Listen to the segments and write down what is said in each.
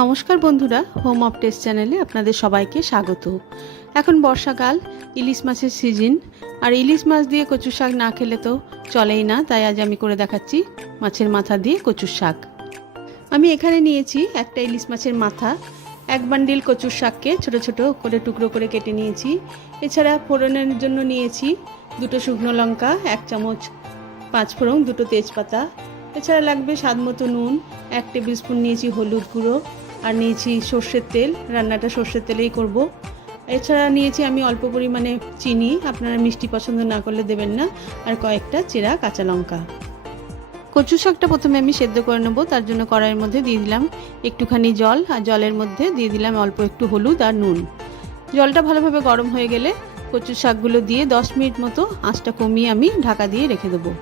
নমস্কার বন্ধুরা, home of test চ্যানেলে আপনাদের সবাইকে স্বাগত। এখন বর্ষাকাল, ইলিশ মাছের সিজন, আর ইলিশ মাছ দিয়ে কচুর শাক না খেলে তো চলেই না। তাই আজ আমি করে দেখাচ্ছি মাছের মাথা দিয়ে কচুর শাক। আমি এখানে নিয়েছি একটা ইলিশ মাছের মাথা, এক বান্ডিল কচুর শাককে ছোট ছোট করে টুকরো করে কেটে নিয়েছি। এছাড়া ফোড়নের জন্য নিয়েছি 2টো শুকনো লঙ্কা, 1 চামচ 5 ফোড়ন, 2টো তেজপাতা। এছাড়া লাগবে স্বাদ মতো নুন, 1 টেবিল স্পুন নিয়েছি হলুদ গুঁড়ো, আর নিয়েছি সর্ষের তেল, রান্নাটা সর্ষের তেলেই করব। এছাড়া নিয়েছি আমি অল্প পরিমাণে চিনি, আপনারা মিষ্টি পছন্দ না করলে দেবেন না, আর কয়েকটা চেরা কাঁচা লঙ্কা। কচু শাকটা প্রথমে আমি সেদ্ধ করে নেব। তার জন্য কড়াইয়ের মধ্যে দিয়ে দিলাম একটুখানি জল, আর জলের মধ্যে দিয়ে দিলাম অল্প একটু হলুদ আর নুন। জলটা ভালোভাবে গরম হয়ে গেলে কচু শাকগুলো দিয়ে 10 মিনিট মতো আঁচটা কমিয়ে আমি ঢাকা দিয়ে রেখে দেবো।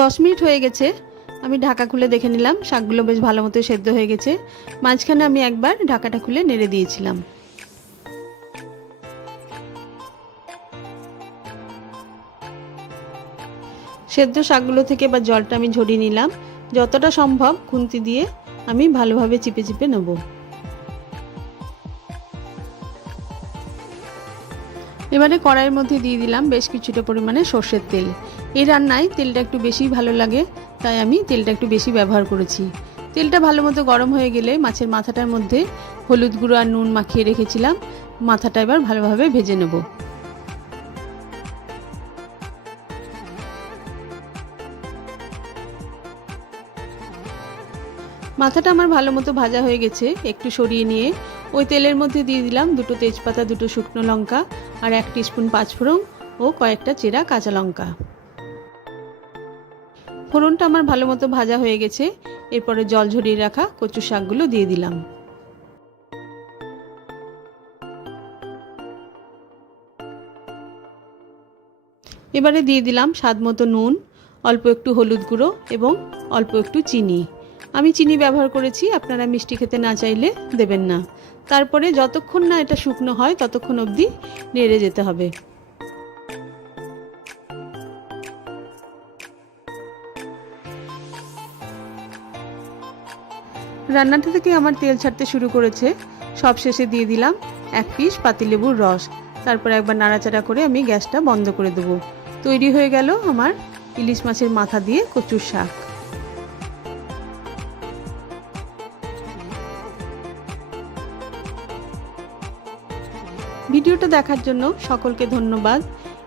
দশ মিনিট হয়ে গেছে, আমি ঢাকা খুলে দেখে নিলাম শাকগুলো বেশ ভালো মতো সেদ্ধ হয়ে গেছে। মাঝখানে আমি একবার ঢাকাটা খুলে নেড়ে দিয়েছিলাম। সেদ্ধ শাকগুলো থেকে এবার জলটা আমি ঝরিয়ে নিলাম। যতটা সম্ভব খুন্তি দিয়ে আমি ভালোভাবে চিপে চিপে নেব। এবারে কড়াইয়ের মধ্যে দিয়ে দিলাম বেশ কিছুটা পরিমাণে সর্ষের তেল। এই রান্নায় তেলটা একটু বেশি ভালো লাগে, তাই আমি তেলটা একটু বেশি ব্যবহার করেছি। তেলটা ভালো মতো গরম হয়ে গেলে মাছের মাথাটার মধ্যে হলুদ গুঁড়ো আর নুন মাখিয়ে রেখেছিলাম, মাথাটা এবার ভালোভাবে ভেজে নেব। মাথাটা আমার ভালো মতো ভাজা হয়ে গেছে। একটু সরিয়ে নিয়ে ওই তেলের মধ্যে দিয়ে দিলাম 2টো তেজপাতা, 2টো শুকনো লঙ্কা, আর 1 টিস্পুন 5 ফোড়ন ও কয়েকটা চেরা কাঁচা লঙ্কা। ফোড়নটা আমার ভালো মতো ভাজা হয়ে গেছে। এরপরে জল ঝরিয়ে রাখা কচু শাকগুলো দিয়ে দিলাম। এবারে দিয়ে দিলাম স্বাদ মতো নুন, অল্প একটু হলুদ গুঁড়ো এবং অল্প একটু চিনি। আমি চিনি ব্যবহার করেছি, আপনারা মিষ্টি খেতে না চাইলে দেবেন না। তারপরে যতক্ষণ না এটা শুকনো হয় ততক্ষণ অবধি নেড়ে যেতে হবে। রান্নাটা থেকে আমার তেল ছাড়তে শুরু করেছে। সব শেষে দিয়ে দিলাম 1 পিস পাতিলেবুর রস। তারপর একবার নাড়াচাড়া করে আমি গ্যাসটা বন্ধ করে দেবো। তৈরি হয়ে গেল আমার ইলিশ মাছের মাথা দিয়ে কচুর শাক। ভিডিওটা দেখার জন্য সকলকে ধন্যবাদ।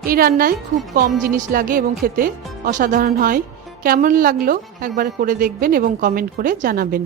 এই রান্নায় খুব কম জিনিস লাগে এবং খেতে অসাধারণ হয়। কেমন লাগলো একবার করে দেখবেন এবং কমেন্ট করে জানাবেন।